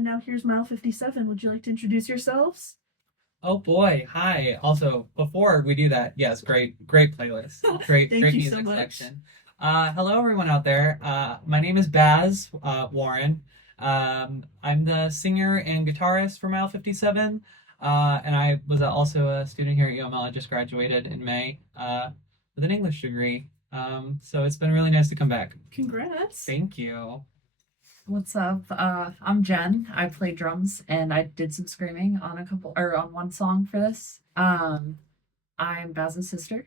and now here's Mile 57. Would you like to introduce yourselves? Oh boy, hi. Also, before we do that, yes, great playlist. Thank Great you so music much. selection. Hello everyone out there. My name is Baz Warren. I'm the singer and guitarist for Mile 57. And I was also a student here at UML. I just graduated in May with an English degree. So it's been really nice to come back. Congrats. Thank you. What's up? I'm Jen. I play drums and I did some screaming on on one song for this. I'm Baz's sister.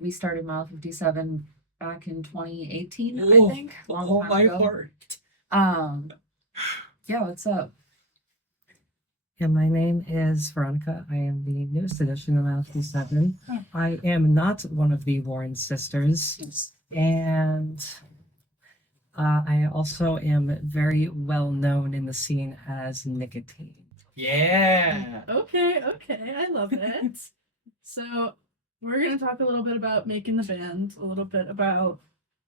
We started Mile 57 back in 2018, I Oh, think. oh Time my ago. heart. Um, yeah, what's up? Yeah, my name is Veronica. I am the newest addition of Mile 57. I am not one of the Warren sisters, and I also am very well known in the scene as Nicotine. Yeah. Okay, I love it. So, we're going to talk a little bit about making the band, a little bit about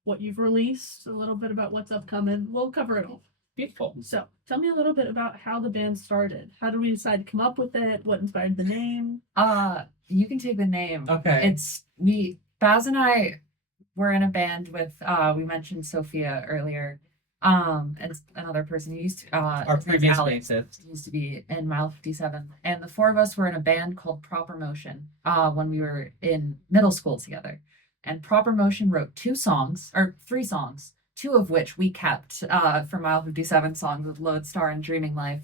what you've released, a little bit about what's upcoming. We'll cover it all. Beautiful. So, tell me a little bit about how the band started. How did we decide to come up with it? What inspired the name? You can take the name. Okay. Baz and I were in a band with we mentioned Sophia earlier. And another person who used to Our his name's previous Alex, bassist. used to be in Mile 57. And the four of us were in a band called Proper Motion when we were in middle school together. And Proper Motion wrote three songs, two of which we kept for Mile 57 songs with Lodestar and Dreaming Life.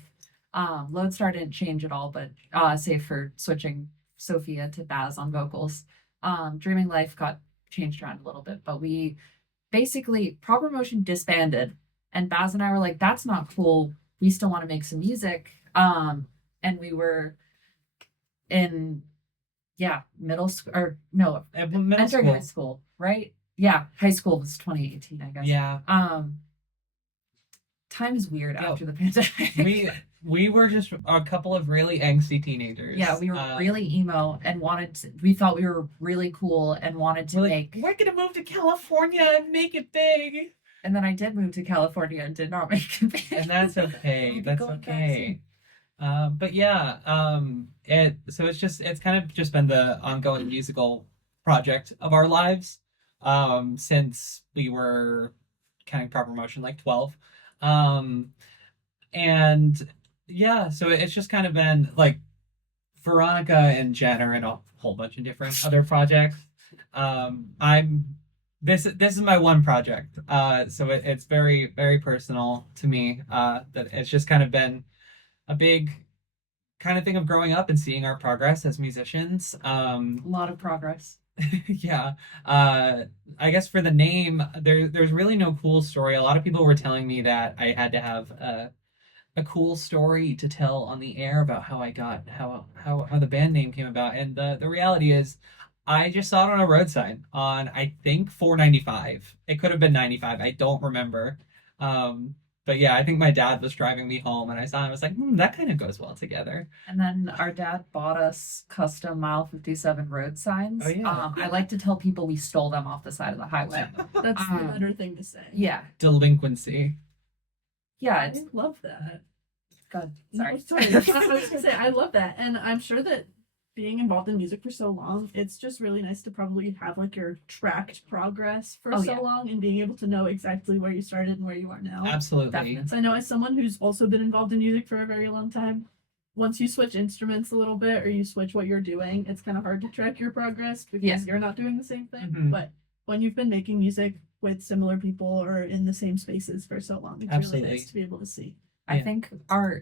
Lodestar didn't change at all, but save for switching Sophia to Baz on vocals. Dreaming Life got changed around a little bit, but we basically Proper Motion disbanded, and Baz and I were like, that's not cool. We still want to make some music. And we were in middle school, or no, Middle entering school. high school, right? Yeah, high school was 2018, I guess. Yeah. Time is weird Yeah. after the pandemic. We were just a couple of really angsty teenagers. Yeah, we were really emo and we thought we were really cool and wanted to make. We're gonna move to California and make it big. And then I did move to California and did not make it big. And that's okay. We'll be That's going back okay. But yeah, it's kind of just been the ongoing musical project of our lives since we were counting Proper Motion like 12. And yeah, so it's just kind of been like Veronica and Jen are in a whole bunch of different other projects. This is my one project. So it's very, very personal to me. That it's just kind of been a big kind of thing of growing up and seeing our progress as musicians. A lot of progress. Yeah. I guess for the name, there's really no cool story. A lot of people were telling me that I had to have a cool story to tell on the air about how I got how the band name came about. And the reality is I just saw it on a road sign on I think 495. It could have been 95. I don't remember. But yeah, I think my dad was driving me home and I saw it. I was like, that kind of goes well together. And then our dad bought us custom Mile 57 road signs. Oh, yeah. I like to tell people we stole them off the side of the highway. That's the better thing to say. Yeah. Delinquency. Yeah, I it's love that. good. No, Sorry. I was gonna say I love that, and I'm sure that being involved in music for so long, it's just really nice to probably have like your tracked progress for Oh, so yeah. long and being able to know exactly where you started and where you are now. Absolutely. Definitely. So I know as someone who's also been involved in music for a very long time, once you switch instruments a little bit or you switch what you're doing, it's kind of hard to track your progress because Yeah. you're not doing the same thing. Mhm. But when you've been making music with similar people or in the same spaces for so long, it's Absolutely. really nice to be able to see. I Yeah. think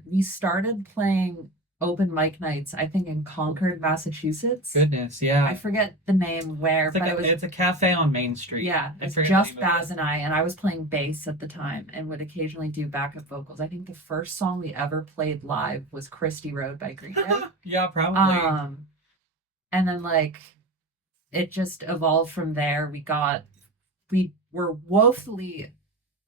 we started playing open mic nights, I think in Concord, Massachusetts. Goodness, yeah. I forget the name where, It's like but it was it's a cafe on Main Street. yeah, I it's forget just the name of Baz it. and I was playing bass at the time and would occasionally do backup vocals. I think the first song we ever played live was Christie Road by Green Day. Yeah, probably. And then like it just evolved from there. We were woefully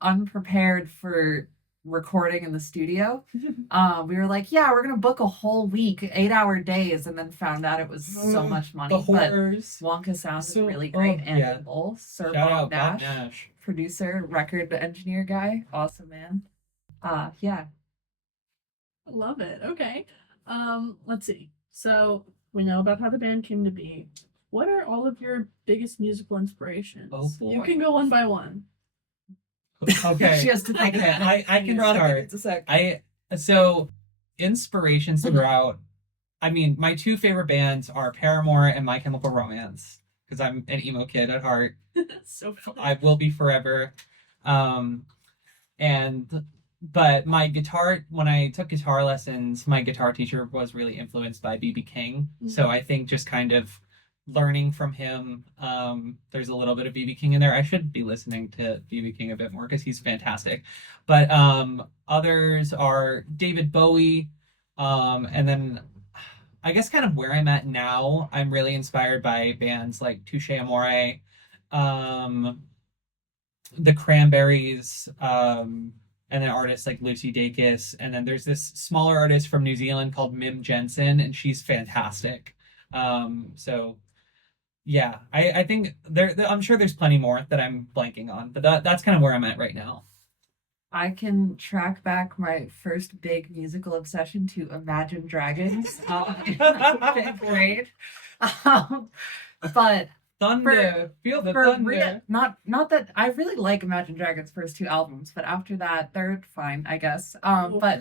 unprepared for recording in the studio. We were like, yeah, we're gonna book a whole week, 8-hour days, and then found out it was so much money. The But horrors. Wonka Sound is So- really great. oh, And yeah. Bull, Sir Shout Bob out Bob Nash, Nash. producer, record engineer guy, awesome man. Yeah. Love it. Okay. Let's see. So we know about how the band came to be. What are all of your biggest musical inspirations? Oh, You boy. can go one by one. Okay. She has to think Okay, of I can Veronica start. gets a sec. So inspirations throughout. I mean, my two favorite bands are Paramore and My Chemical Romance because I'm an emo kid at heart. So fun. I will be forever. Um, and but my guitar, when I took guitar lessons, my guitar teacher was really influenced by BB King. So I think just kind of learning from him, there's a little bit of BB King in there. I should be listening to BB King a bit more because he's fantastic. But others are David Bowie, and then I guess kind of where I'm at now, I'm really inspired by bands like Touche Amore, um, the Cranberries, and then artists like Lucy Dacus. And then there's this smaller artist from New Zealand called Mim Jensen, and she's fantastic. So yeah, I think I'm sure there's plenty more that I'm blanking on, but that's kind of where I'm at right now. I can track back my first big musical obsession to Imagine Dragons in fifth grade. But Thunder, feel the for thunder. not that I really like Imagine Dragons' first two albums, but after that they're fine, I guess. But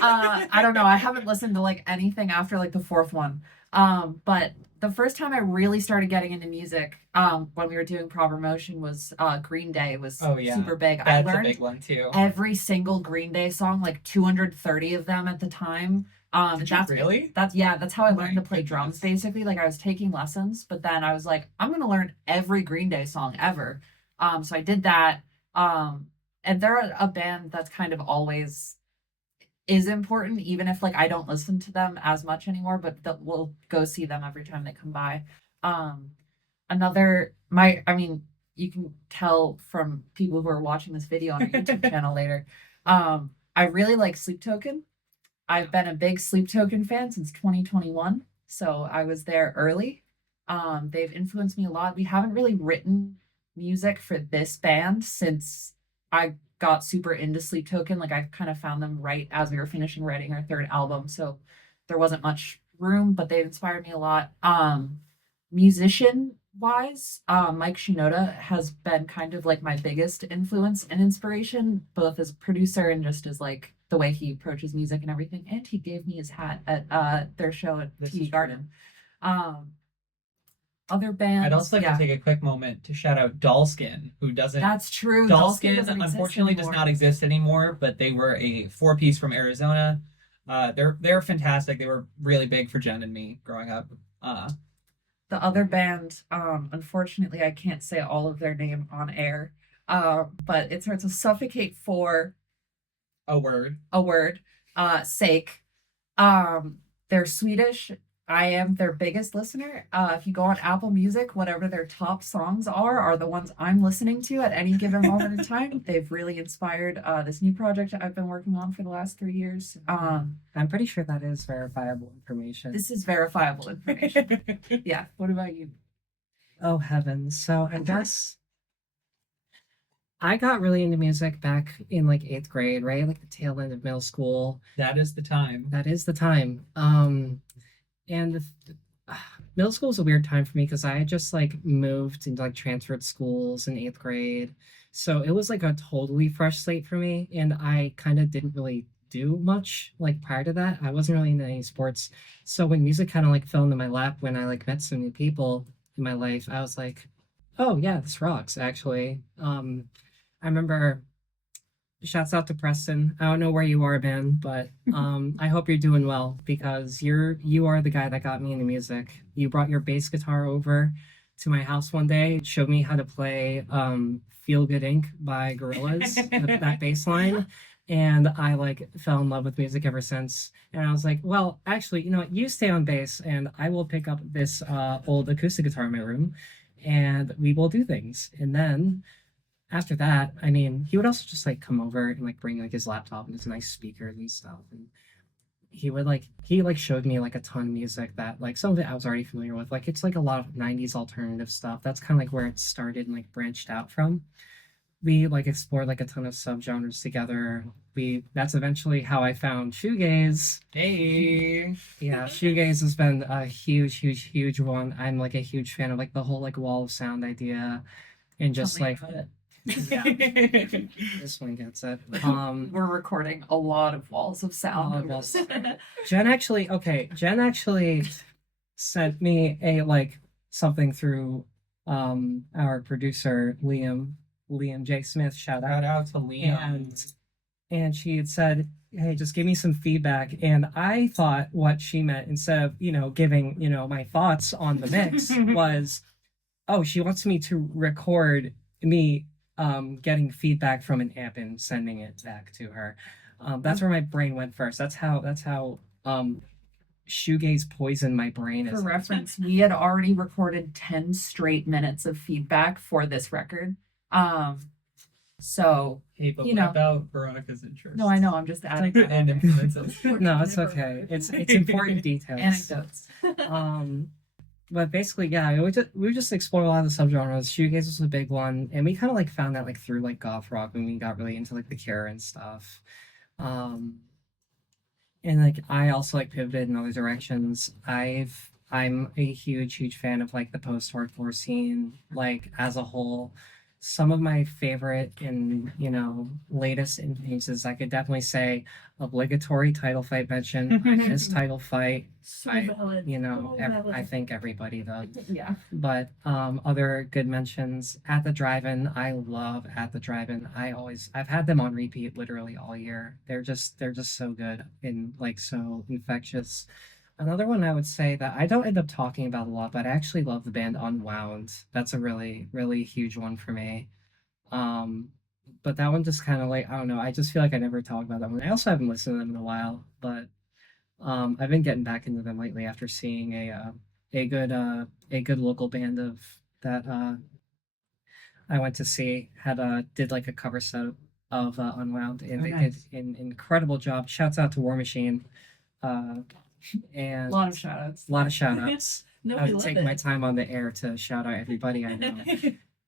I don't know. I haven't listened to like anything after like the fourth one. But the first time I really started getting into music, when we were doing Proper Motion was Green Day was Oh, yeah. super big. I That's a learned big one too. every single Green Day song, like 230 of them at the time. Did you really? That's how I Oh learned my to play drums goodness. basically. Like I was taking lessons, but then I was like, I'm gonna learn every Green Day song ever. So I did that. And they're a band that's kind of always is important, even if like I don't listen to them as much anymore, but that we'll go see them every time they come by. Um, I mean, you can tell from people who are watching this video on our YouTube channel later. I really like Sleep Token. I've been a big Sleep Token fan since 2021, so I was there early. They've influenced me a lot. We haven't really written music for this band since I got super into Sleep Token. Like I kind of found them right as we were finishing writing our third album, so there wasn't much room, but they've inspired me a lot. Musician wise, Mike Shinoda has been kind of like my biggest influence and inspiration, both as a producer and just as like the way he approaches music and everything. And he gave me his hat at their show at This TD is Garden. Other bands. I'd also like to take a quick moment to shout out Dollskin, who doesn't. That's true. Dollskin doesn't exist unfortunately does anymore. not exist anymore, but they were a four-piece from Arizona. They're fantastic. They were really big for Jen and me growing up. The other band, unfortunately, I can't say all of their name on air. But it starts with Suffocate for A word. a word. Sake. They're Swedish. I am their biggest listener. If you go on Apple Music, whatever their top songs are the ones I'm listening to at any given moment in time. They've really inspired this new project I've been working on for the last 3 years. I'm pretty sure that is verifiable information. This is verifiable information. Yeah. What about you? Oh heavens. So I guess I got really into music back in like 8th grade, right? Like the tail end of middle school. That is the time. That is the time. And middle school was a weird time for me because I had just like moved into like transferred schools in 8th grade. So it was like a totally fresh slate for me. And I kind of didn't really do much like prior to that. I wasn't really into any sports. So when music kind of like fell into my lap when I like met some new people in my life, I was like, oh yeah, this rocks actually. I remember shouts out to Preston. I don't know where you are, man, but I hope you're doing well because you are the guy that got me into music. You brought your bass guitar over to my house one day, showed me how to play Feel Good Inc. by Gorillaz, that bass line. And I like fell in love with music ever since. And I was like, well, actually, you know what? You stay on bass and I will pick up this old acoustic guitar in my room and we will do things. And then after that, I mean, he would also just like come over and like bring like his laptop and his nice speakers and stuff. And he showed me like a ton of music that like some of it I was already familiar with. Like it's like a lot of 90s alternative stuff. That's kind of like where it started and like branched out from. we like explored like a ton of subgenres together. That's eventually how I found shoegaze. Hey. Yeah, shoegaze has been a huge one. I'm like a huge fan of like the whole like wall of sound idea, and just Tell me like about it. this one gets it. We're recording a lot of walls of sound. All of walls. Jen actually sent me a like something through our producer Liam J. Smith, shout Shout out. out to Liam. And she had said, hey, just give me some feedback. And I thought what she meant, instead of, giving, my thoughts on the mix, was, oh, she wants me to record me getting feedback from an amp and sending it back to her. That's where my brain went first. That's how shoegaze poisoned my brain. For reference, we had already recorded 10 straight minutes of feedback for this record. So Hey, but you what know. about Veronica's interest? no, I know, I'm just adding that. And influences. No, it's okay. It's important details. Anecdotes. But basically, yeah, we just explored a lot of the subgenres. Shoegaze was a big one, and we kind of like found that like through like goth rock when we got really into like the Cure and stuff. And like I also like pivoted in other directions. I'm a huge fan of like the post-hardcore scene, like as a whole. Some of my favorite and latest influences, I could definitely say obligatory Title Fight mention. I miss Title Fight. So I- valid. So I valid. think everybody does. Yeah. But other good mentions, At the Drive-In. I love At the Drive-In. I've had them on repeat literally all year. They're just so good and like so infectious. Another one I would say that I don't end up talking about a lot, but I actually love the band Unwound. That's a really huge one for me. But that one just kind of like, I don't know, I just feel like I never talk about that one. I also haven't listened to them in a while, but I've been getting back into them lately after seeing a good local band of that I went to see did like a cover set of Unwound, and Oh, they nice. did an incredible job. Shouts out to War Machine, and A lot of shout outs. a lot of shout outs. No, I we would love take it. my time on the air to shout out everybody I know.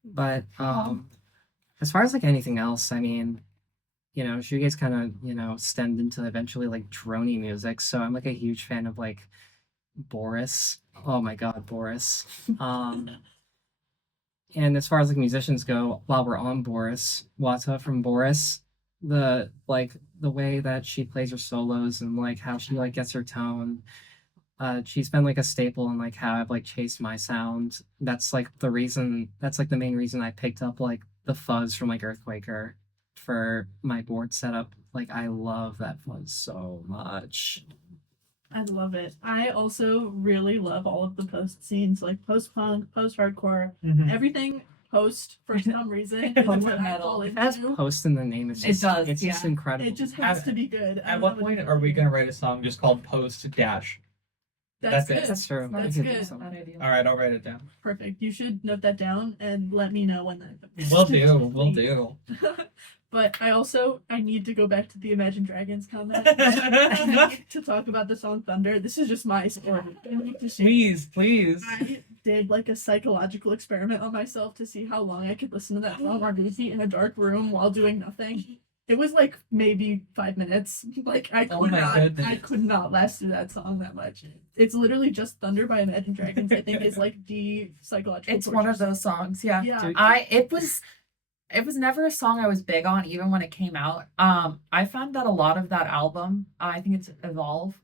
But as far as like anything else, I mean, shoegaze kind of stemmed into eventually like droney music. So I'm like a huge fan of like Boris. Oh my god, Boris. And as far as like musicians go, while we're on Boris, Wata from Boris, the way that she plays her solos and like how she like gets her tone, she's been like a staple in like how I've like chased my sound. That's like the main reason I picked up like the fuzz from like Earthquaker for my board setup. Like I love that fuzz so much. I love it. I also really love all of the post scenes, like post punk, post hardcore, Mhm. everything post for some reason. is Post what I metal. fall It has into. post in the name. It's It just, does, It's just yeah. incredible. It just has to be good. I At don't what know point to are we do. gonna write a song just called Post Dash? That's That's it. good. That's true. That's We could do good. something. All right, I'll write it down. Perfect. You should note that down and let me know when that. We'll do. But I need to go back to the Imagine Dragons comment. I need to talk about the song Thunder. This is just my story. I need to share. Please. I did like a psychological experiment on myself to see how long I could listen to that song on repeat in a dark room while doing nothing. It was like maybe 5 minutes. Like I Oh could my not, goodness. I could not last through that song that much. It's literally just Thunder by Imagine Dragons. I think is like the psychological. It's one of torture those songs, yeah. song. Dude. Yeah. It was never a song I was big on, even when it came out. I found that a lot of that album, I think it's Evolve,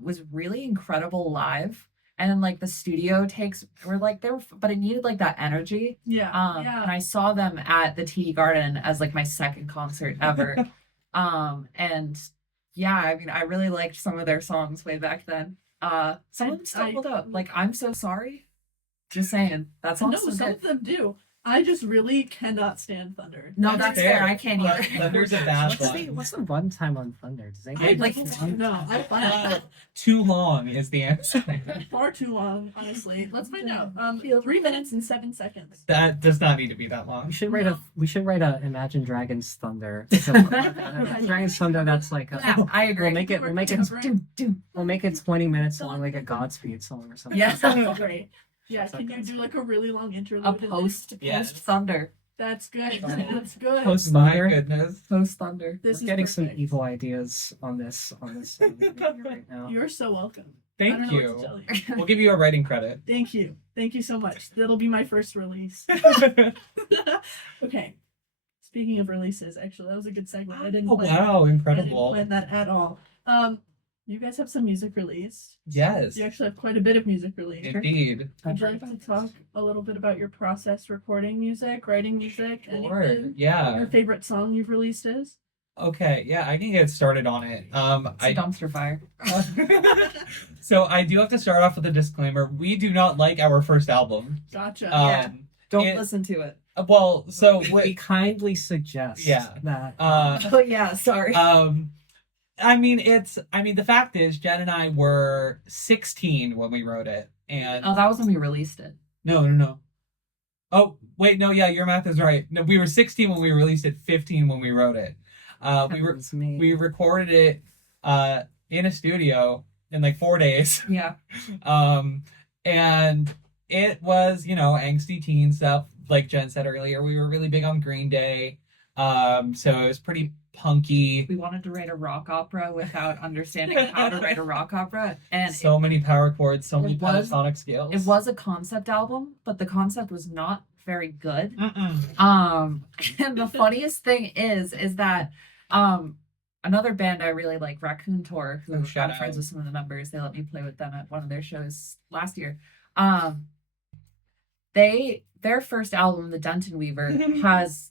was really incredible live. And then like the studio takes were like but it needed like that energy. Yeah. Yeah. And I saw them at the TD Garden as like my second concert ever. And yeah, I mean I really liked some of their songs way back then. Some of them still hold up. Like I'm So Sorry. Just saying. That song's No, so some good. of them do. I just really cannot stand Thunder. No, that's fair. I can't But either. Thunder's a bad What's the runtime on Thunder? Does I anybody like- no, I find it Too long is the answer. far too long, honestly. Let's find out. 3 minutes and 7 seconds. That does not need to be that long. We should write a Imagine Dragons Thunder. Imagine Dragons Thunder. That's like Yeah, I agree. we'll make it 20 minutes long, like a Godspeed song or something. Yeah. Great. Yeah, can you do like a really long interlude? A in there? post Yes. Thunder. That's good. That's good. Post My Thunder. goodness. Post Thunder. This We're is getting some perfect. evil ideas on this right now. You're so welcome. I Thank don't know what to you. tell you. We'll give you a writing credit. Thank you. Thank you so much. That'll be my first release. Okay. Speaking of releases, actually, that was a good segment. I didn't Oh plan. wow, I didn't incredible. plan that at all. You guys have some music released. Yes, You actually have quite a bit of music released. indeed. Would you like to talk a little bit about your process recording music, writing music, and Sure. what Yeah. your favorite song you've released is? Okay. Yeah, I can get started on it. It's a dumpster fire. So I do have to start off with a disclaimer. We do not like our first album. Gotcha. Yeah. Don't It- listen to it. Well, so We kindly suggest Yeah. that Oh yeah, sorry. I mean, the fact is, Jen and I were 16 when we wrote it, and Oh, that was when we released it. no. Oh, wait, no, yeah, your math is right. No, we were 16 when we released it, 15 when we wrote it. We recorded it in a studio in like 4 days. Yeah. And it was, angsty teen stuff. Like Jen said earlier, we were really big on Green Day. So it was pretty punky. We wanted to write a rock opera without understanding how to write a rock opera, and So many power chords, so many it was- pentatonic scales. it was a concept album, but the concept was not very good. Mm-mm. And the funniest thing is that another band I really like, Raccoon Tour, who Oh, shout I'm friends out. with some of the members. They let me play with them at one of their shows last year. Their first album, The Denton Weaver, has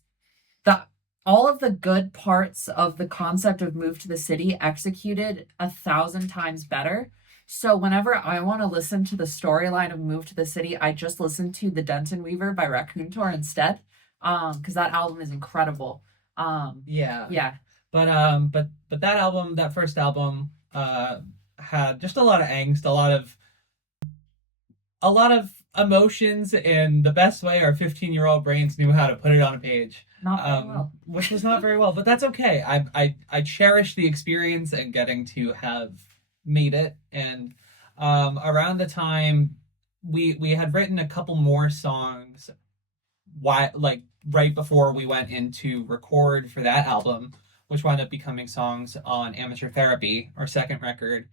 all of the good parts of the concept of Move to the City executed 1,000 times better. So whenever I want to listen to the storyline of Move to the City, I just listen to The Denton Weaver by Raccoon Tour instead. Because that album is incredible. Yeah. Yeah. But that album, that first album, had just a lot of angst, a lot of emotions in the best way our 15-year-old brains knew how to put it on a page. Not very well. Which was not very well, but that's okay. I cherish the experience and getting to have made it. And around the time we had written a couple more songs, right before we went into record for that album, which wound up becoming songs on Amateur Therapy, our second record,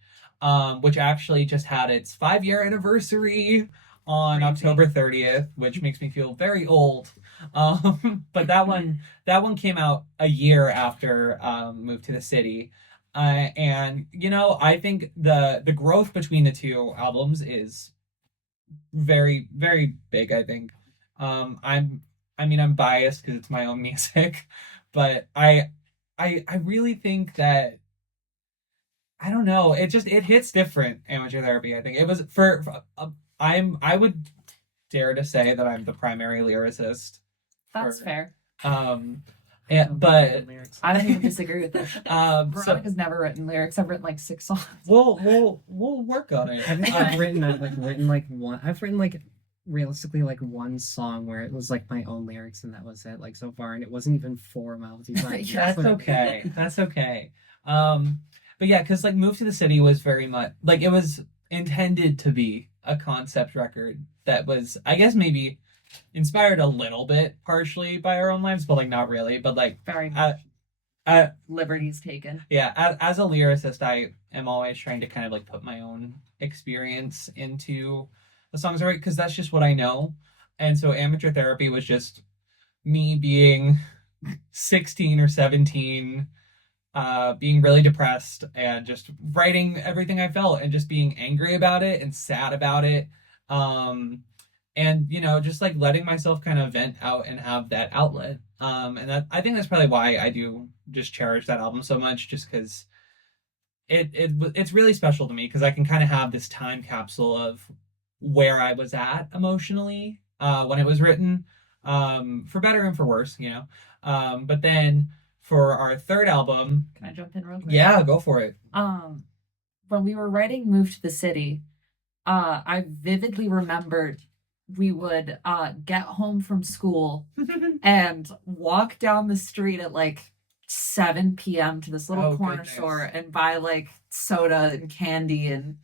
which actually just had its 5-year anniversary on Crazy. October 30th, which makes me feel very old. But that one came out a year after Move to the City. And I think the growth between the two albums is very, very big, I think. I'm biased because it's my own music, but I really think that, I don't know, it hits different, Amateur Therapy. I think it was I would dare to say that I'm the primary lyricist. That's for- fair. But I don't even disagree with this. so Veronica's never written lyrics. I've written like 6 songs. we'll work on it. I think I've written realistically like one song where it was like my own lyrics and that was it, like so far, and it wasn't even for Melody. Yeah, That's okay. That's okay. But yeah, because like Move to the City was very much like, it was intended to be a concept record that was, I guess, maybe inspired a little bit partially by our own lives, but like not really. But like, Very much. Liberties taken. yeah, as a lyricist, I am always trying to kind of like put my own experience into the songs I write, because that's just what I know. And so Amateur Therapy was just me being 16 or 17, being really depressed and just writing everything I felt and just being angry about it and sad about it. And just like letting myself kind of vent out and have that outlet. And that, I think that's probably why I do just cherish that album so much, just because it's really special to me, because I can kind of have this time capsule of where I was at emotionally when it was written, for better and for worse, but then for our third album, Can I jump in real quick? yeah, go for it. When we were writing Move to the City, I vividly remembered we would get home from school and walk down the street at like 7 p.m. to this little Oh, corner goodness. store and buy like soda and candy and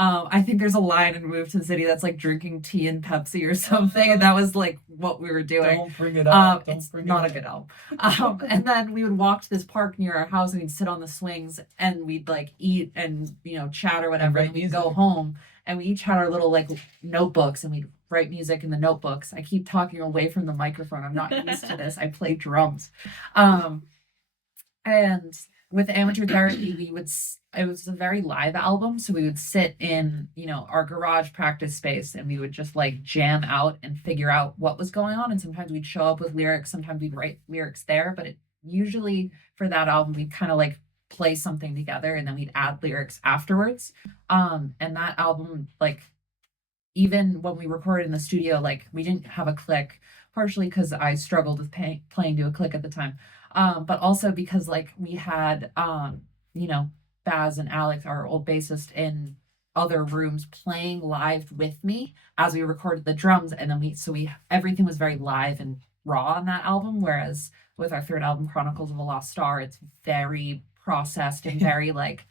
I think there's a line in Move to the City that's like drinking tea and Pepsi or something, and that was like what we were doing. Don't bring it up. Don't It's bring not it a good album. And then we would walk to this park near our house and we'd sit on the swings and we'd like eat and chat or whatever. write And we'd go music. home and we each had our little like notebooks and we'd write music in the notebooks. I keep talking away from the microphone. I'm not used to this. I play drums. And with Amateur Therapy, it was a very live album. So we would sit in, our garage practice space and we would just like jam out and figure out what was going on. And sometimes we'd show up with lyrics. Sometimes we'd write lyrics there. But usually for that album, we'd kind of like play something together and then we'd add lyrics afterwards. And that album, like, even when we recorded in the studio, like we didn't have a click, partially because I struggled with playing to a click at the time. But also because like we had, Baz and Alex, our old bassist, in other rooms playing live with me as we recorded the drums. And then everything was very live and raw on that album. Whereas with our third album, Chronicles of a Lost Star, it's very processed and very like,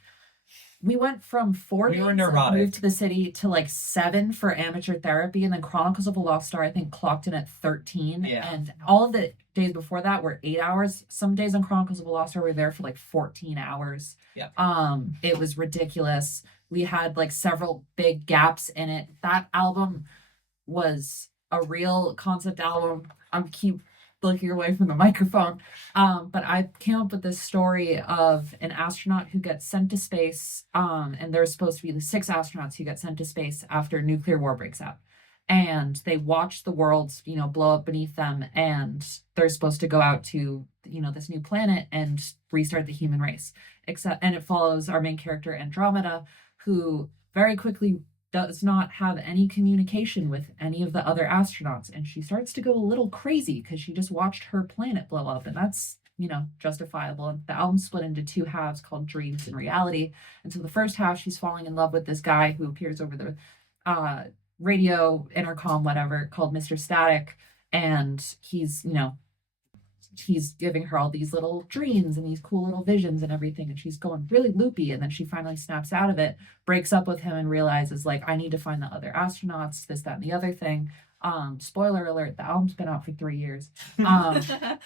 we went from 4 We were days of neurotic. Move to the City to like 7 for Amateur Therapy, and then Chronicles of a Lost Star I think clocked in at 13. Yeah. And all of the days before that were 8 hours. Some days on Chronicles of a Lost Star were there for like 14 hours. Yep. It was ridiculous. We had like several big gaps in it. That album was a real concept album. I'm keep looking away from the microphone. But I came up with this story of an astronaut who gets sent to space. And there's supposed to be the 6 astronauts who get sent to space after nuclear war breaks out. And they watch the world, blow up beneath them. And they're supposed to go out to, this new planet and restart the human race. And it follows our main character, Andromeda, who very quickly does not have any communication with any of the other astronauts, and she starts to go a little crazy because she just watched her planet blow up, and that's justifiable. And the album split into 2 halves called Dreams and Reality. And so the first half, she's falling in love with this guy who appears over the radio intercom, whatever, called Mr. Static, and he's giving her all these little dreams and these cool little visions and everything, and she's going really loopy. And then she finally snaps out of it, breaks up with him, and realizes like, I need to find the other astronauts, this, that, and the other thing. Spoiler alert, the album's been out for 3 years. 3.5.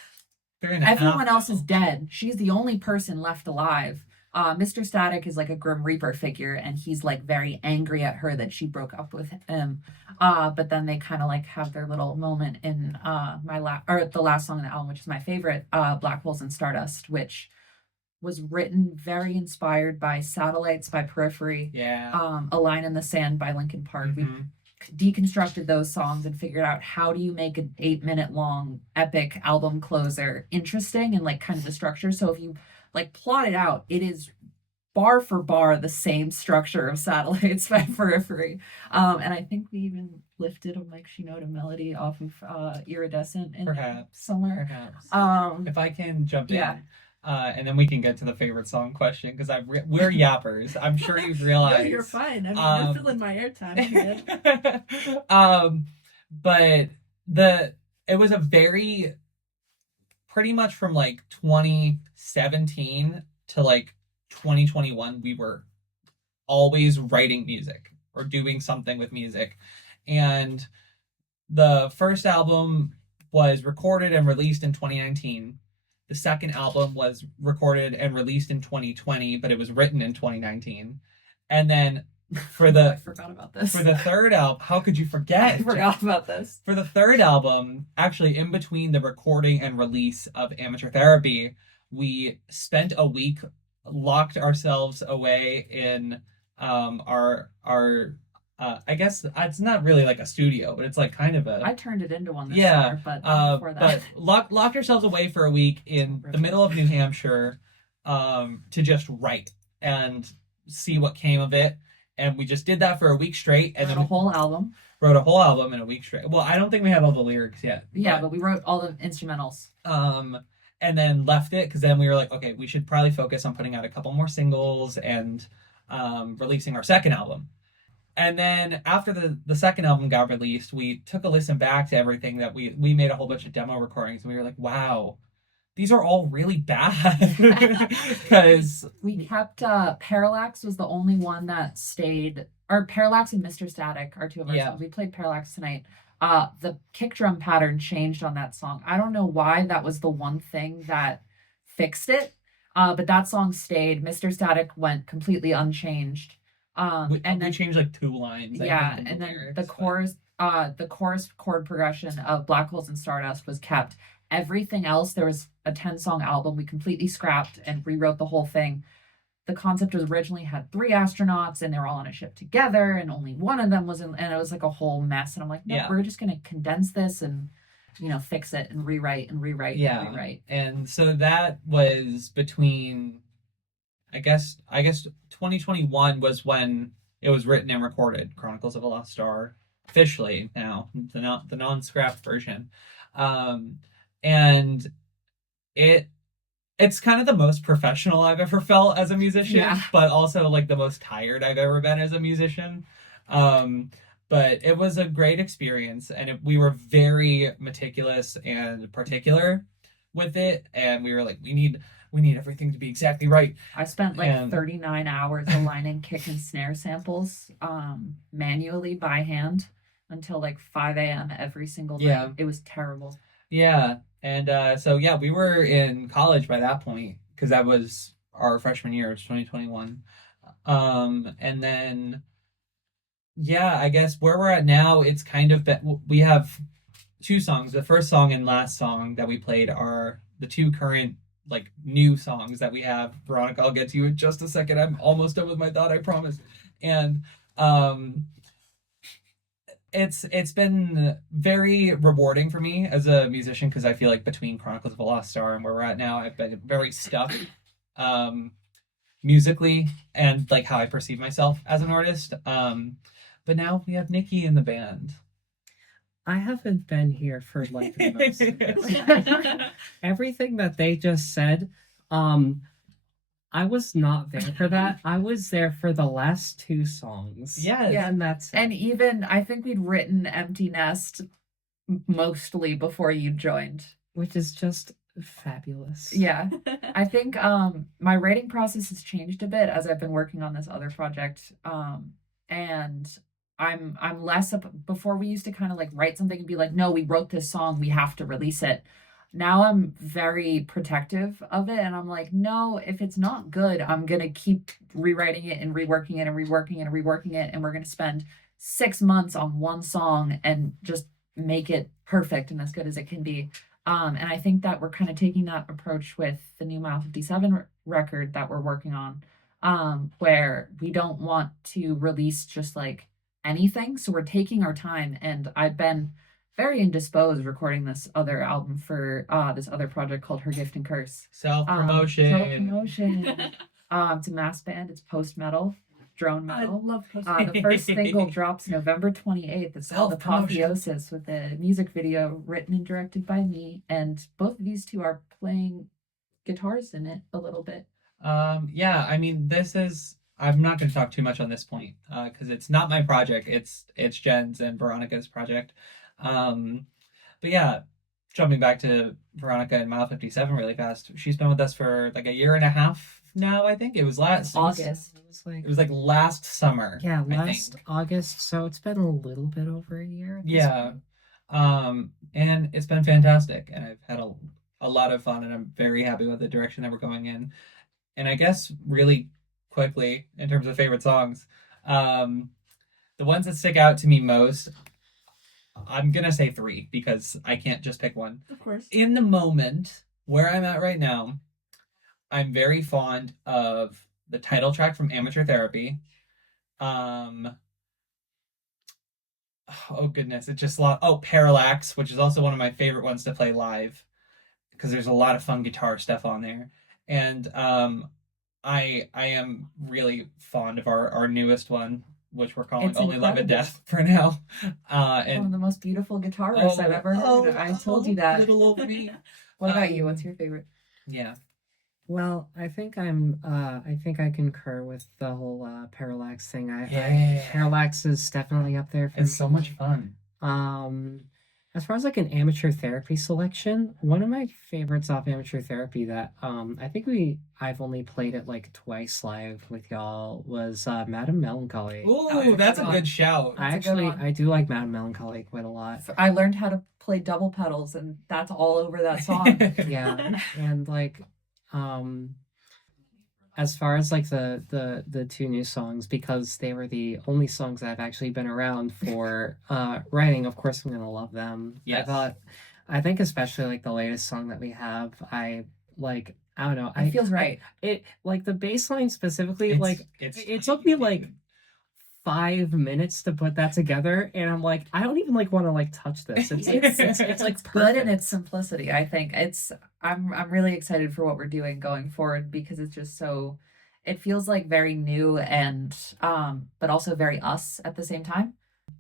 Everyone else is dead. She's the only person left alive. Mr. Static is like a Grim Reaper figure, and he's like very angry at her that she broke up with him. But then they kind of like have their little moment in the last song in the album, which is my favorite, Black Holes and Stardust, which was written very inspired by Satellites by Periphery. Yeah. A Line in the Sand by Linkin Park. We Mhm. deconstructed those songs and figured out how do you make an 8-minute long epic album closer interesting and like kind of the structure. So if you like plot it out, it is bar for bar the same structure of Satellites by Periphery. And I think we even lifted a Mike Shinoda melody off of Iridescent in Perhaps. somewhere. Perhaps. If I can jump yeah. in, and then we can get to the favorite song question because we're yappers. I'm sure you've No, realized. you're fine. I mean, you're filling my airtime. Good. But it was a very pretty much from like 2017 to like 2021, we were always writing music or doing something with music. And the first album was recorded and released in 2019. The second album was recorded and released in 2020, but it was written in 2019. And then for I the forgot about this. for the third album, how could you forget? I forgot about this. For the third album, actually in between the recording and release of Amateur Therapy, we spent a week, locked ourselves away in our I guess it's not really like a studio, but it's like kind of a I turned it into one this Yeah, summer, but before that. but locked ourselves away for a week in the middle of New Hampshire to just write and see what came of it. And we just did that for a week straight, and wrote then a whole album. wrote a whole album in a week straight. Well, I don't think we had all the lyrics yet. Yeah, but we wrote all the instrumentals. And then left it because then we were like, okay, we should probably focus on putting out a couple more singles and releasing our second album. And then after the second album got released, we took a listen back to everything that we made a whole bunch of demo recordings, and we were like, wow, these are all really bad because We kept Parallax was the only one that stayed, or Parallax and Mr. Static are two of our Yeah. songs. We played Parallax tonight. The kick drum pattern changed on that song. I don't know why that was the one thing that fixed it. But that song stayed. Mr. Static went completely unchanged. And we then changed like 2 lines. I yeah, think, in and then lyrics, the but- chorus chord progression of Black Holes and Stardust was kept. Everything else, there was a 10-song album we completely scrapped and rewrote the whole thing. The concept was originally had 3 astronauts and they were all on a ship together and only one of them was in, and it was like a whole mess. And I'm like, no, Yeah. we're just gonna condense this and fix it and rewrite and rewrite Yeah. and rewrite. And so that was between, I guess 2021 was when it was written and recorded, Chronicles of a Lost Star, officially now, the non-scrapped version. And it's kind of the most professional I've ever felt as a musician, Yeah. but also like the most tired I've ever been as a musician. But it was a great experience, and we were very meticulous and particular with it, and we were like, we need everything to be exactly right. I spent like And- 39 hours aligning kick and snare samples manually by hand until like 5 a.m. every single day. Yeah. It was terrible. Yeah, and so yeah, we were in college by that point because that was our freshman year, it was 2021. And then yeah, I guess where we're at now, it's kind of we have 2 songs. The first song and last song that we played are the 2 current like new songs that we have. Veronica, I'll get to you in just a second. I'm almost done with my thought, I promise. And it's been very rewarding for me as a musician because I feel like between Chronicles of a Lost Star and where we're at now, I've been very stuck musically and like how I perceive myself as an artist. But now we have Nikki in the band. I haven't been here for like most of this. Everything that they just said, I was not there for that. I was there for the last 2 songs. Yes. Yeah. And that's it. And even I think we'd written Empty Nest mostly before you joined. Which is just fabulous. Yeah. I think my writing process has changed a bit as I've been working on this other project. And I'm less up before we used to kind of like write something and be like, no, we wrote this song, we have to release it. Now I'm very protective of it and I'm like, no, if it's not good, I'm gonna keep rewriting it and reworking it and reworking it and reworking it, and we're gonna spend 6 months on one song and just make it perfect and as good as it can be. And I think that we're kind of taking that approach with the new Mile 57 record that we're working on, where we don't want to release just like anything. So we're taking our time, and I've been very indisposed recording this other album for this other project called Her Gift and Curse. Self-promotion. Self-promotion. It's a mass band. It's post-metal, drone I metal. love post. The first single drops November 28th. It's called Self-promotion. Apotheosis, with a music video written and directed by me. And both of these two are playing guitars in it a little bit. Yeah, I mean, I'm not going to talk too much on this point because it's not my project. It's Jen's and Veronica's project. But yeah, jumping back to Veronica and Mile 57 really fast. She's been with us for like a year and a half now, I think. It was August. It was It was like last summer. yeah, I last think. August, so it's been a little bit over a year. At this Yeah. point. And it's been fantastic, and I've had a lot of fun, and I'm very happy with the direction that we're going in. And I guess really quickly, in terms of favorite songs, the ones that stick out to me most, I'm gonna say 3 because I can't just pick one. Of course. In the moment where I'm at right now, I'm very fond of the title track from Amateur Therapy. Oh goodness, it just Parallax, which is also one of my favorite ones to play live because there's a lot of fun guitar stuff on there. And I am really fond of our newest one, which we're calling It's Only Love and incredible. Death for now. One of And the most beautiful guitar riffs I've ever heard. I told you that. Little old me. What about you? What's your favorite? Yeah. Well, I think I think I concur with the whole Parallax thing. Yeah. Parallax is definitely up there for It's so me. much fun. As far as like an amateur therapy selection, one of my favorites off amateur therapy that I think I've only played it like twice live with y'all was Madame Melancholy. Ooh, that's a good good shout. That's a good one. I do like Madame Melancholy quite a lot. I learned how to play double pedals, and that's all over that song. Yeah, and like as far as like the two new songs, because they were the only songs that have actually been around for writing, of course I'm gonna love them. Yes. I think especially like the latest song that we have, I don't know. It feels right. It like the bass line specifically, it took me like 5 minutes to put that together, and I'm like, I don't even like want to like touch this. It's like good in perfect. its simplicity. I think I'm really excited for what we're doing going forward because it's just so it feels like very new and but also very us at the same time.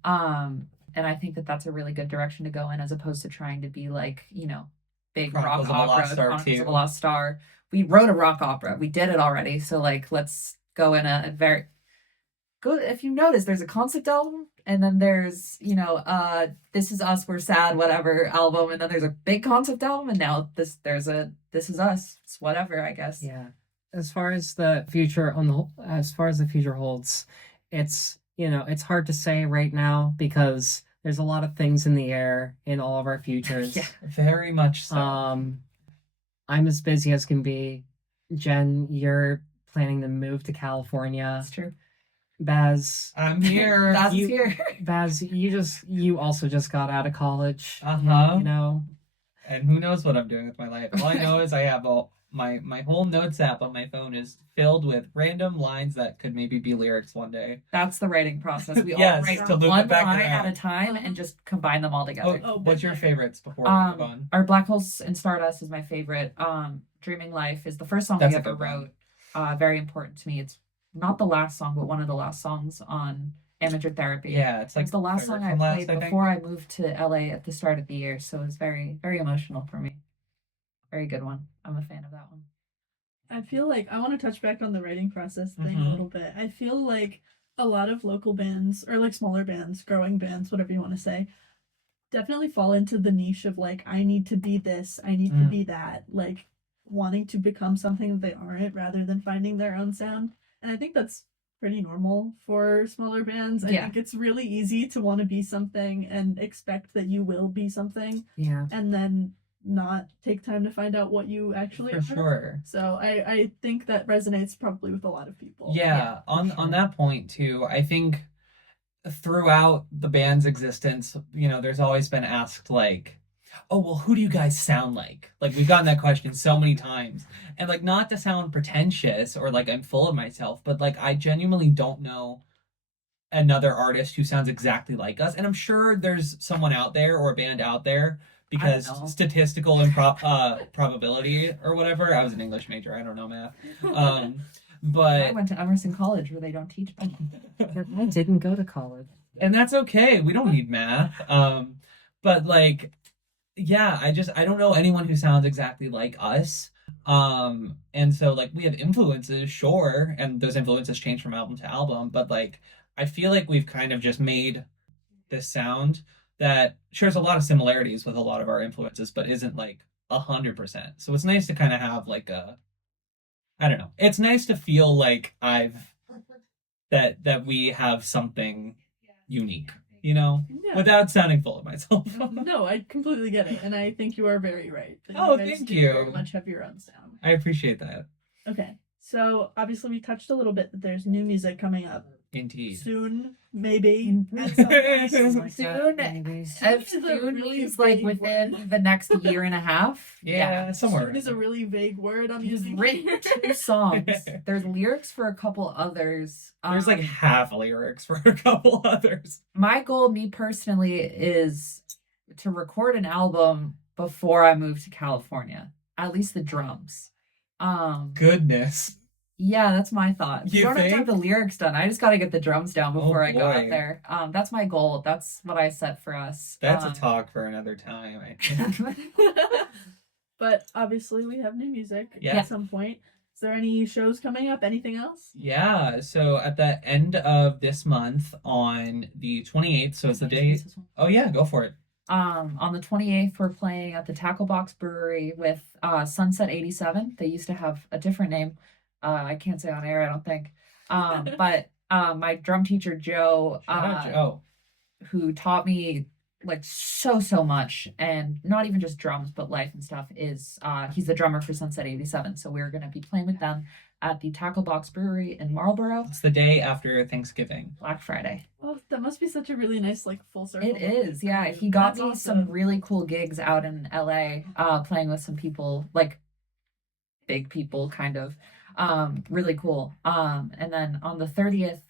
And I think that that's a really good direction to go in as opposed to trying to be like, big Chronicles of rock a Lost opera, Star Chronicles too. of a Lost Star. We wrote a rock opera. We did it already. So like let's go in a very good. If you notice, there's a concept album, and then there's This Is Us, We're Sad, whatever album, and then there's a big concept album, and now there's a This Is Us. It's whatever, I guess. Yeah. As far as the future as far as the future holds, it's it's hard to say right now because there's a lot of things in the air in all of our futures. Yeah. Very much so. I'm as busy as can be. Jen, you're planning to move to California. That's true. Baz, I'm here. That's you- here. Baz, you also just got out of college. Uh-huh. You know, And who knows what I'm doing with my life. All I know is I have my whole notes app on my phone is filled with random lines that could maybe be lyrics one day. That's the writing process. We Yes, all write to loop it one back line around. at a time and just combine them all Oh, together. what's your favorites before we move on? Our Black Holes and Stardust is my favorite. Dreaming Life is the first song That's we a ever good one. wrote. Very important to me. It's not the last song, but one of the last songs on Amateur Therapy. Yeah, it's It like was the last third song I from last, played I think. before I moved to LA at the start of the year, so it was very, very emotional for me. Very good one. I'm a fan of that one. I feel like I want to touch back on the writing process thing a Mhm. little bit. I feel like a lot of local bands or like smaller bands, growing bands, whatever you want to say, definitely fall into the niche of like, I need to be this, I need to Mm. be that, like wanting to become something that they aren't rather than finding their own sound. And I think that's pretty normal for smaller bands. I Yeah. think it's really easy to want to be something and expect that you will be something yeah. and then not take time to find out what you actually For are. sure. So I think that resonates probably with a lot of people. Yeah, on sure. that point too, I think throughout the band's existence, there's always been asked like, oh, well, who do you guys sound like? Like we've gotten that question so many times. And like not to sound pretentious or like I'm full of myself, but like I genuinely don't know another artist who sounds exactly like us. And I'm sure there's someone out there or a band out there because know. statistical and probability or whatever. I was an English major. I don't know math. I But went to Emerson College where they don't teach them. I didn't go to college. and that's okay. We don't need math. But like, yeah, I don't know anyone who sounds exactly like us. And so like we have influences, sure, and those influences change from album to album, but like I feel like we've kind of just made this sound that shares a lot of similarities with a lot of our influences, but isn't like 100%. So it's nice to kind of have like I don't know. It's nice to feel like that we have something unique, Yeah. without sounding full of myself. No, I completely get it, and I think you are very right. that Oh, guys thank do you. Very much have your own sound. I appreciate that. Okay, so obviously we touched a little bit that there's new music coming up Indeed. soon, maybe Mm-hmm. at some point. Something like that, Soon, maybe. As Soon is a soon really is like vague within word. the next year and a half. Yeah, somewhere. Soon is a really vague word I'm He's using. written 2 songs. There's lyrics for a couple others. There's like half lyrics for a couple others. My goal, me personally, is to record an album before I move to California. At least the drums. Goodness. Yeah, that's my thought. You don't have to have think? the lyrics done. I just got to get the drums down before I go out boy. there. That's my goal. That's what I set for us. That's a talk for another time, I think. But obviously we have new music Yeah. at some point. Is there any shows coming up? Anything else? Yeah, so at the end of this month on the 28th, so it's the day. Oh, yeah, go for it. On the 28th, we're playing at the Tackle Box Brewery with Sunset 87. They used to have a different name. I can't say on air, I don't think. But my drum teacher, Joe, Shout out Joe. who taught me like so much, and not even just drums but life and stuff, is he's the drummer for Sunset 87. So we're going to be playing with them at the Tackle Box Brewery in Marlboro. It's the day after Thanksgiving. Black Friday. Oh, that must be such a really nice like full circle. It moment is, for yeah. you. He got That's me some awesome. really cool gigs out in LA, playing with some people, like big people, kind of. Really cool. And then on the 30th,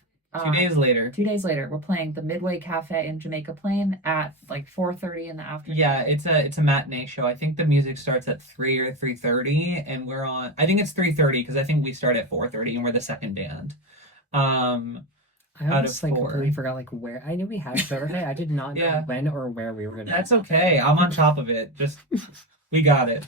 2 days later. 2 days later, we're playing the Midway Cafe in Jamaica Plain at like 4:30 in the afternoon. Yeah, it's a matinee show. I think the music starts at 3 or 3:30, and we're on. I think it's 3:30 because I think we start at 4:30, and we're the second band. Um, I Out almost of like 4. completely forgot like where I knew we had a show today. I did not know Yeah. when or where we were gonna. that's okay. I'm on top of it. Just we got it.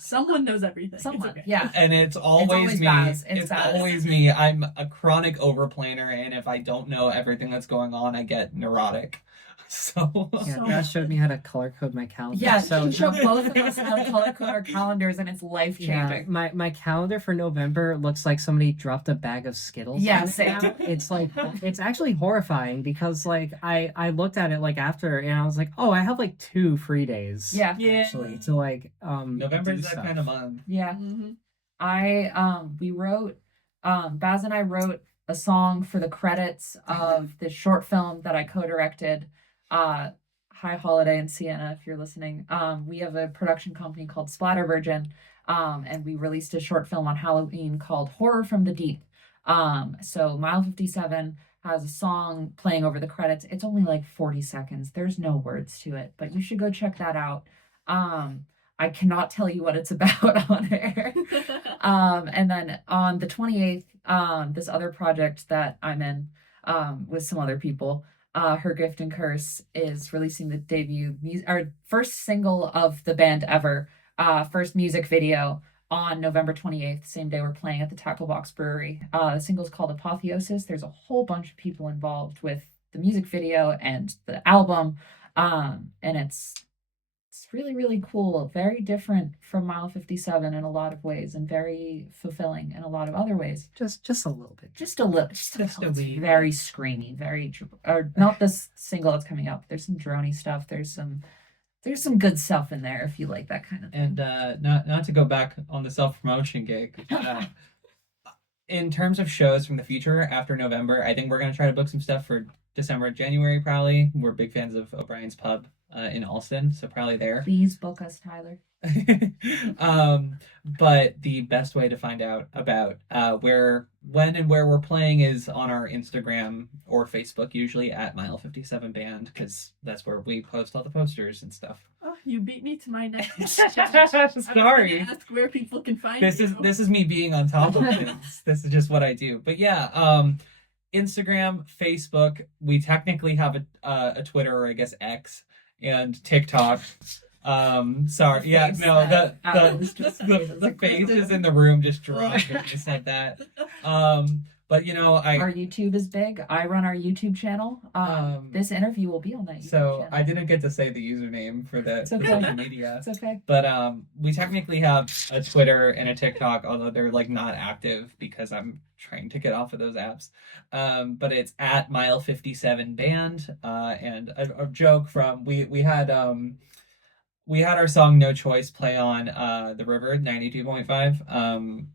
Someone knows everything. It's Someone, okay. yeah. And it's always always me. Baz. It's It's Baz. always me. I'm a chronic overplanner, and if I don't know everything that's going on, I get neurotic. So Yeah, So- Dad showed me how to color code my calendar. Yeah, so he showed both of us how to color code our calendars, and it's life yeah, changing. my calendar for November looks like somebody dropped a bag of Skittles. Yeah, on it same. now. It's like it's actually horrifying because like I looked at it like after and I was like, oh, I have like 2 free days. Yeah. Yeah. actually to like November's do that stuff. kind of month. Yeah. Mhm. We wrote Baz and I wrote a song for the credits of this short film that I co-directed. High Holiday in Siena, if you're listening. We have a production company called Splatter Virgin, and we released a short film on Halloween called Horror from the Deep. So Mile 57 has a song playing over the credits. It's only like 40 seconds. There's no words to it, but you should go check that out. I cannot tell you what it's about on air. And then on the 28th, this other project that I'm in with some other people, Her Gift and Curse, is releasing the debut our first single of the band ever, first music video on November 28th, same day we're playing at the Tackle Box Brewery. The single's called Apotheosis. There's a whole bunch of people involved with the music video and the album, and it's really cool, very different from Mile 57 in a lot of ways, and very fulfilling in a lot of other ways. Just a little bit. Just a little, just a it's wee very screamy, very or not this single that's coming up. There's some drony stuff. There's some good stuff in there if you like that kind of thing. And not to go back on the self promotion gig. In terms of shows from the future after November, I think we're gonna try to book some stuff for December, January probably. We're big fans of O'Brien's Pub in Alston, so probably there. Please book us, Tyler. But the best way to find out about when and where we're playing is on our Instagram or Facebook, usually at Mile 57 Band, because that's where we post all the posters and stuff. Oh, you beat me to my next question. I was Sorry. gonna ask where people can find This you. is me being on top of things. This is just what I do. But yeah, Instagram, Facebook. We technically have a Twitter, or I guess X, and TikTok. Sorry. Yeah, face no, that the face is in the room just dropped when you said that. But you know, Our YouTube is big. I run our YouTube channel. This interview will be on that YouTube so channel. I didn't get to say the username for the It's okay. social media. It's okay. But we technically have a Twitter and a TikTok, although they're like not active because I'm trying to get off of those apps. But it's at Mile 57 Band. And a joke from we had our song No Choice play on the River 92.5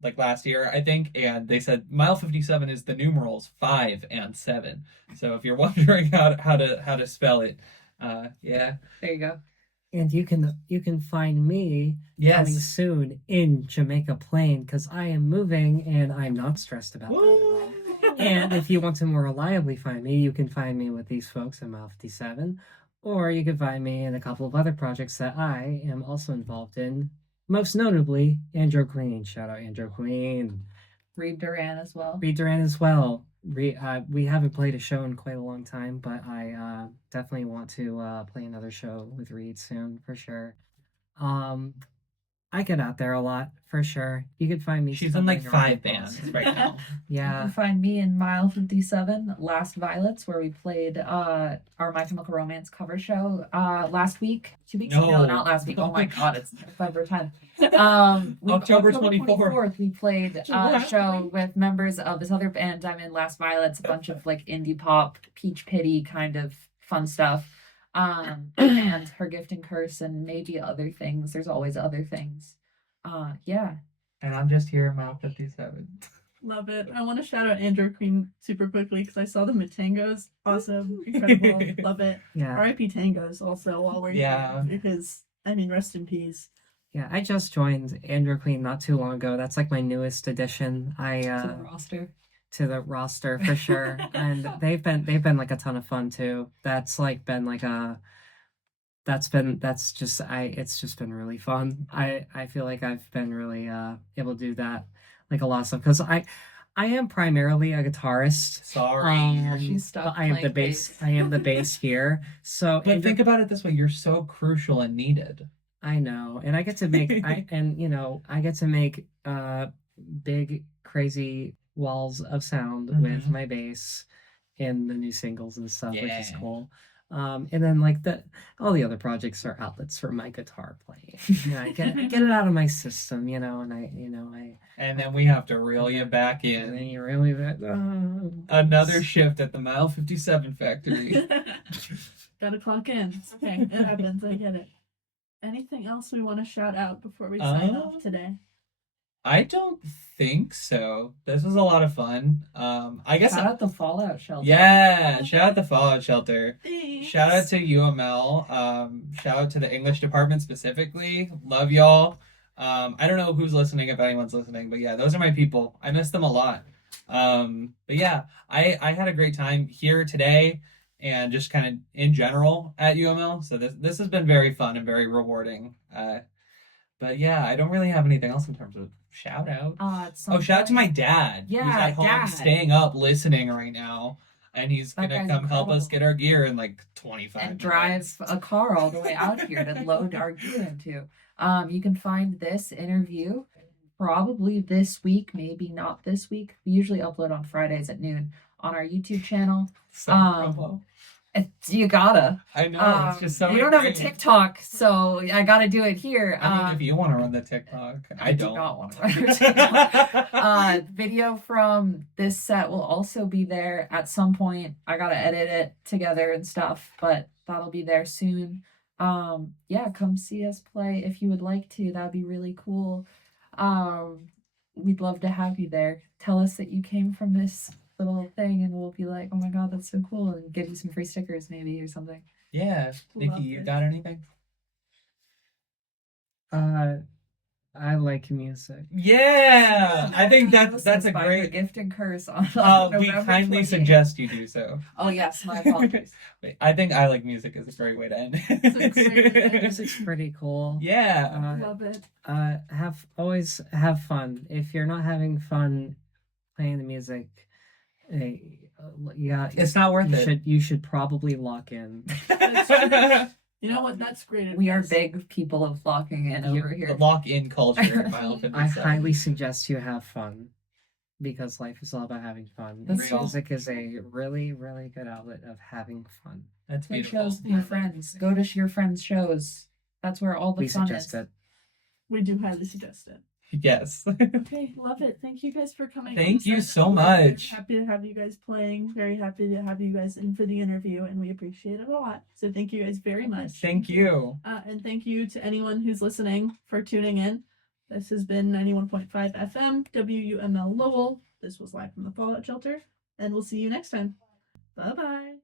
like last year, I think, and they said Mile 57 is the numerals 5 and 7. So if you're wondering how to spell it, yeah. There you go. And you can find me coming Yes. soon in Jamaica Plain because I am moving and I'm not stressed about that at all. And if you want to more reliably find me, you can find me with these folks at Mile 57, or you can find me in a couple of other projects that I am also involved in. Most notably, Andrew Queen. Shout out Andrew Queen. Reed Duran as well. Reed Duran as well. We haven't played a show in quite a long time, but I definitely want to play another show with Reed soon for sure. I get out there a lot for sure. You could find me. She's in like stumbling around 5 the halls. bands right now. You Yeah. can find me in Mile 57, Last Violets, where we played our My Chemical Romance cover show last week. 2 weeks ago, No. not last week. Oh my god, it's November 10th. October 24th. We played a show with members of this other band I'm in, Last Violets, a bunch of like indie pop, Peach Pity kind of fun stuff. And Her Gift and Curse and maybe other things. There's always other things. Yeah. And I'm just here in Mile 57. Love it. I want to shout out Andrew Queen super quickly because I saw them at Tangos. Awesome. Incredible. Love it. Yeah. R.I.P. Tangos also while we're Yeah. here because, I mean, rest in peace. Yeah. I just joined Andrew Queen not too long ago. That's like my newest addition. To the roster. To the roster for sure. And they've been like a ton of fun too. That's like been like it's just been really fun. I feel like I've been really able to do that like a lot of stuff because I am primarily a guitarist. Sorry. She stopped but I am the playing bass. bass. I am the bass here. So But and think about it this way, you're so crucial and needed. I know, and I get to make I get to make big crazy walls of sound with Mhm. my bass in the new singles and stuff, which is Yeah. cool. And then like all the other projects are outlets for my guitar playing. Yeah, I get it out of my system, and I And then we have to reel you back and then in. you really Another shift at the Mile 57 factory. Gotta clock in. It's okay. It happens. I get it. Anything else we want to shout out before we sign off today? I don't think so. This was a lot of fun. I guess Shout out the Fallout Shelter. yeah, shout out the Fallout Shelter. Thanks. Shout out to UML. Shout out to the English department specifically. Love y'all. I don't know who's listening, if anyone's listening, but yeah, those are my people. I miss them a lot. But yeah, I had a great time here today and just kind of in general at UML. So this has been very fun and very rewarding. But yeah, I don't really have anything else in terms of shout out. At some Oh, shout out to my point- dad. He's Yeah, at home Dad. staying up listening right now. And he's That gonna guy's come help us incredible. get our gear in like 25 and minutes. drive a car all the way out here to load our gear into. You can find this interview probably this week, maybe not this week. We usually upload on Fridays at noon on our YouTube channel. So promo. You gotta. I know, it's just so you don't have a great. TikTok, so I gotta do it here. I mean, if you want to run the TikTok, I do don't. not want to run your TikTok. Video from this set will also be there at some point. I gotta edit it together and stuff, but that'll be there soon. Yeah, come see us play if you would like to. That'd be really cool. We'd love to have you there. Tell us that you came from this little thing, and we'll be like, oh my god, that's so cool, and give you some free stickers maybe or something. Yeah, Nikki, Love you it. got anything? I like music. Yeah, I think that's Listens a by great. Her Gift and Curse on We November kindly 28th. suggest you do so. Oh yes, my apologies. But I think I like music is a great way to end. Music's pretty cool. Yeah. Love it. Always have fun. If you're not having fun playing the music, It's not worth it. You should probably lock in. You know what? That's great. We are advice. big people of locking in over The here. lock-in culture at Mile 57. I highly suggest you have fun because life is all about having fun. That's real. Music is a really, really good outlet of having fun. That's Play beautiful. shows with your friends. Go to your friends' shows. That's where all the We fun suggest is. it. We do highly suggest it. Yes. Okay, love it. Thank you guys for coming. Thank you We're so very much. Happy to have you guys playing. Very happy to have you guys in for the interview, and we appreciate it a lot. So thank you guys very much. Thank you. And thank you to anyone who's listening for tuning in. This has been 91.5 FM, WUML Lowell. This was live from the Fallout Shelter, and we'll see you next time. Bye bye.